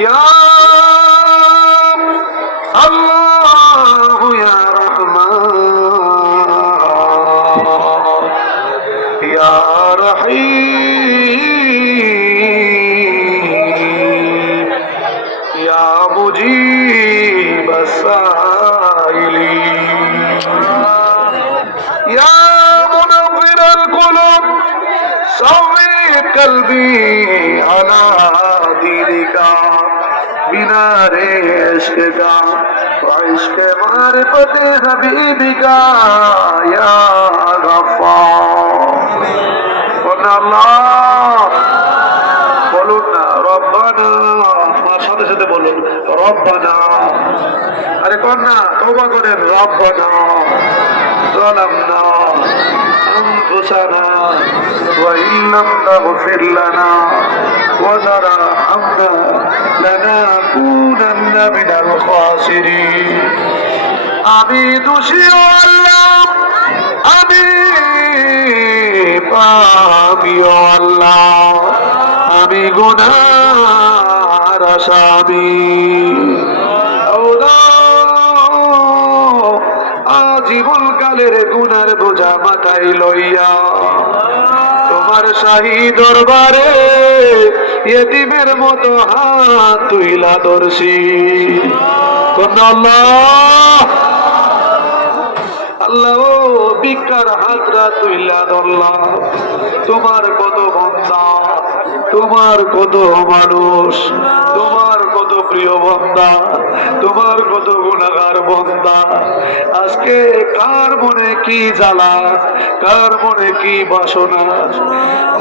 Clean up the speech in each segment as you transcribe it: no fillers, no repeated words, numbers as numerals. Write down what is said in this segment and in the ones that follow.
ইয়া আল্লাহু ইয়া রহমান ইয়া রহিম ইয়া মুজিব السائلين ইয়া মুনব্বিরাল কুলুব সাওয়ি কলবি আলা দীনিকা মিনারে ইশক का इश्क मारिफत हबीबी का या गफ्फार अल्लाह বলুন না রব্বানা আমার সাথে সাথে বলুন রব্বানা আরে কোন না তওবা করেন রব্বানা যালামনা আনফুসানা ওয়া ইল্লাম তাগফির লানা ওয়া তারহামনা লানাকুনান্না মিনাল খাসিরিন আমি দোষী ও আল্লাহ আমি পাপী ও আল্লাহ আমি গুনাহগার আসামি আজীবন কালের গুনার বোঝা মাথায় লইয়া তোমার শাহী দরবারে ইয়েতিমের মতো হাত তুইলা ধরছি কোন আল্লাহ আল্লাহ ভিক্ষার হাতরা তুইলা ধরলাম তোমার কত বান্দা তোমার কত মানুষ তোমার কত প্রিয় বান্দা তোমার কত গুনাহগার বান্দা আজকে কার মনে কি জ্বালা কার মনে কি বাসনা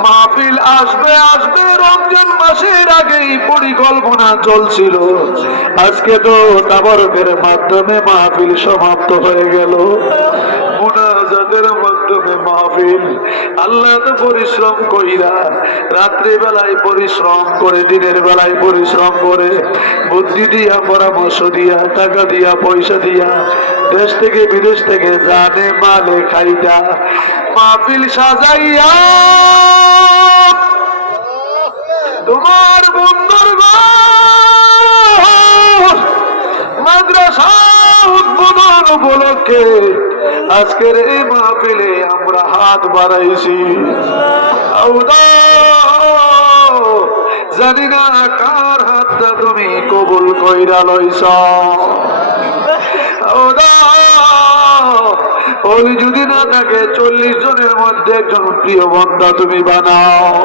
মাহফিল আসবে আসবে রমজান মাসের আগেই পরিকল্পনা চলছিল আজকে তো তাবারকের মাধ্যমে মাহফিল সমাপ্ত হয়ে গেল মুনাজাতের মাধ্যমে মাহফিল আল্লাহ তো পরিশ্রম কইরা রাত্রি বেলায় পরিশ্রম করে দিনের বেলায় পরিশ্রম করে বুদ্ধি দিয়া পরামর্শ দিয়া টাকা দিয়া পয়সা দিয়া দেশ থেকে বিদেশ থেকে জানে মালে খাইটা মাহফিল সাজাইয়া তোমার বন্ধুর মাদ্রাসা উদ্বোধন উপলক্ষে আজকের এই মাহফিলে আমরা হাত বাড়াইছি জানি না কার হাতটা তুমি কবুল কইরা লইছ ওই যদি না থাকে 40 জনের মধ্যে একজন প্রিয় বন্ধা তুমি বানাও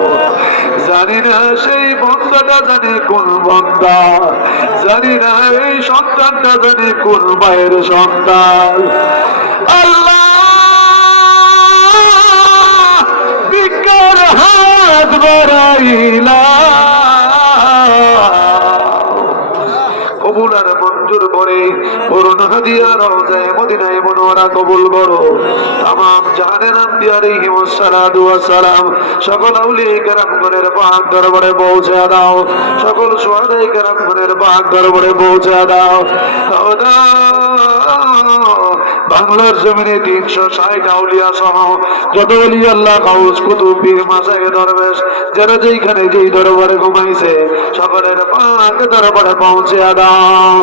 জানি না সেই বন্ধাটা জানি কোন বন্ধা জানি না এই সন্তানটা জানি কোন মায়ের সন্তান আল্লাহ ভিক্ষার হাত বাড়াইলা কবুল আর মঞ্জুর করে পূর্ণ হাদিয়া রওজায়ে মদিনায়ে মুনওয়ারা কবুল করো तमाम জাহানের আম্বিয়া আলাইহিমুস সালাতু ওয়াস সালাম সকল আউলিয়া কেরামগণের পাক দরবারে পৌঁছে দাও সকল সুহাদায়ে কেরামগণের পাক দরবারে পৌঁছে দাও খোদা বাংলার জমিনে 360 আউলিয়া সহ যত ওলি আল্লাহ গাউস কুতুব পীর মাশায়েখ দরবেশ যারা যেইখানে যেই দরবারে ঘুমাইছে সকলের পাক দরবারে পৌঁছে দাও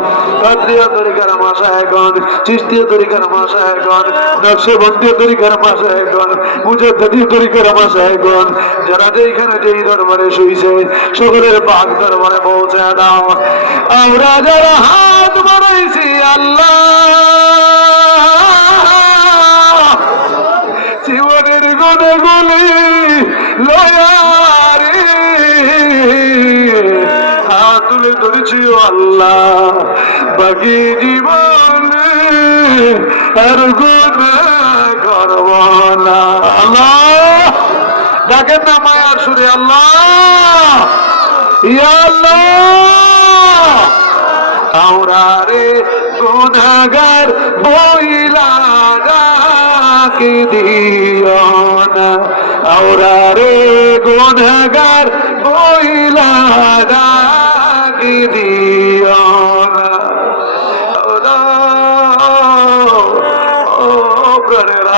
কাদরিয়া তরিকার মাশায়েখগণ চিশতিয়া তরিকার মাশায়েখগণ নকশবন্দি তরিকার মাশায়েখগণ মুজাদ্দিদি তরিকার মাশায়েখগণ যারা যেইখানে যেই দরবারে শুইছে সকলের পাক দরবারে পৌঁছে দাও আমরা যারা হাত বাড়াইছি আল্লাহ জীবনের গুণগুলি লয়ারে হাত তুলে ধরেছি আল্লাহ বাকি জীবনে আর গুনাহ করব না আল্লাহ ডাকেন না মায়ার সুরে আল্লাহ ইয়া আল্লাহ আমরা রে গুনাহগার বইলা ডাকি দিও না আমরা রে গুনাহগার বইলা ডাকি দিও না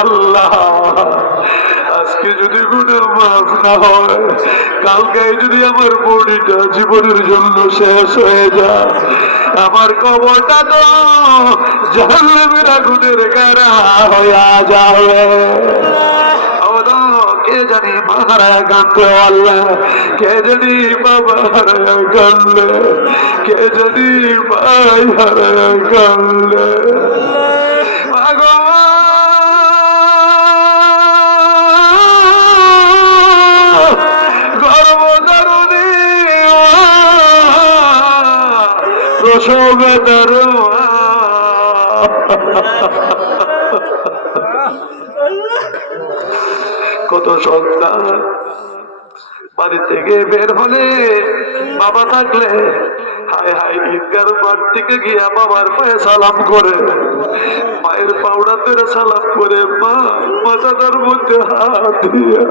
আল্লাহ আজকে যদি গুনাহ মাফ না হয় কালকে যদি আমার বডিটা জীবনের জন্য শেষ হয়ে যায়, আমার কবরটা তো জাহান্নামের আগুনের গাড়া হইয়া যাবে। কে জানি মা হারায়া কাঁদলে আল্লাহ, কে জানি বাবা হারায়া কাঁদলে, কে জানি ভাই হারায়া কাঁদলে। গর্ভধারণী প্রসবদার কত সন্তান বাড়ি থেকে বের হলে বাবা থাকলে হায় হায় ঈদগার মাঠ থেকে গিয়া বাবার পায়ে সালাম করে, মায়ের পাউডা তেরে সালাম করে, মা মাথাটার মধ্যে হাত দিয়া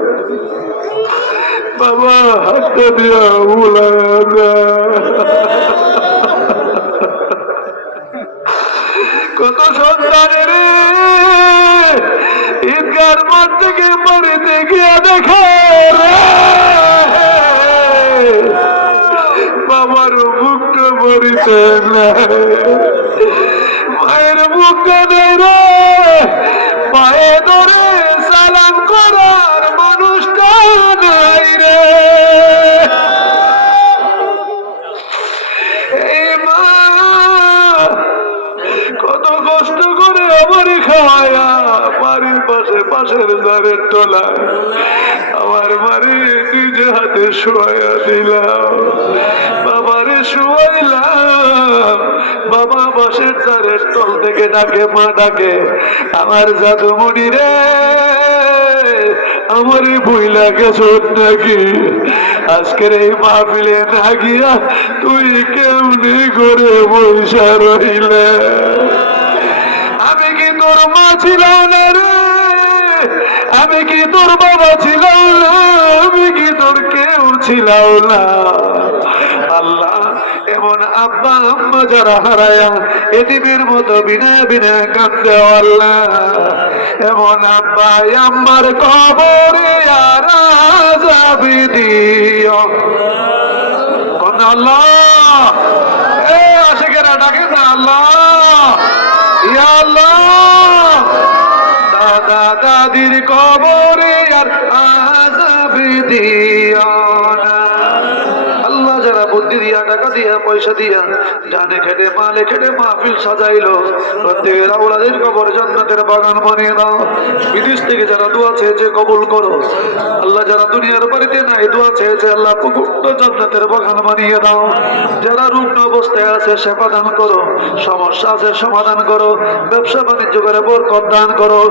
বাবা হাতটা দিয়া উলায়া দেয়। কত সন্তানের ঈদগার মাঠ থেকে বাড়িতে গিয়া দেখে বাবার মুখটা বাড়িতে মায়ের মুখটা নেই রে, পায়ে ধরে সালাম করার মানুষটা নাই রে। এই মা কত কষ্ট করে আমার খাওয়ায়া বাড়ির পাশে পাশের দাঁড়ের তোলায় আমার বাড়ি নিজে হাতে শোয়া দিলাম, বাবারে শোয়াইলাম। বাবা বাসের দাঁড়ের তল থেকে ডাকে, মা ডাকে, আমার জাদুমণি রে, আমার বই লাগে ছোট নাকি আজকের এই মাহফিলে না গিয়া তুই কেমনি করে বৈশা রইলে? আমি কি তোর মা ছিলাম না রে? আমি কি তোর বাবা ছিলাম না? আমি কি তোর কেউ ছিলাম না? আল্লাহ, এমন আব্বা আম্মা যারা হারায়া এতিমের মতো বিনা বিনা কাঁদে আল্লাহ, এমন আব্বা আম্মার কবরে আর আযাব দিও কোন আল্লাহ। এই আশিকেরা ডাকে না আল্লাহ, ইয়া আল্লাহ। দাদা দাদির কবরে আর আযাব দিও না আল্লাহ। যারা বুদ্ধি দিয়া, টাকা দিয়া, পয়সা দিয়া, জানে খেটে মালে খেটে মাহফিল সাজাইলো, প্রত্যেকের আওলাদের কবর জান্নাতের বাগান বানিয়ে দাও। বিদেশ থেকে যারা দোয়া চেয়েছে কবুল করো আল্লাহ। যারা দুনিয়ার বাড়িতে নাই দোয়া চেয়েছে আল্লাহ, পুকুরটা জান্নাতের বাগান বানিয়ে দাও। যারা রুগ্ন অবস্থায় আছে সেবা দান করো, সমস্যা আছে সমাধান করো, ব্যবসা বাণিজ্য করে বরকত দান করো।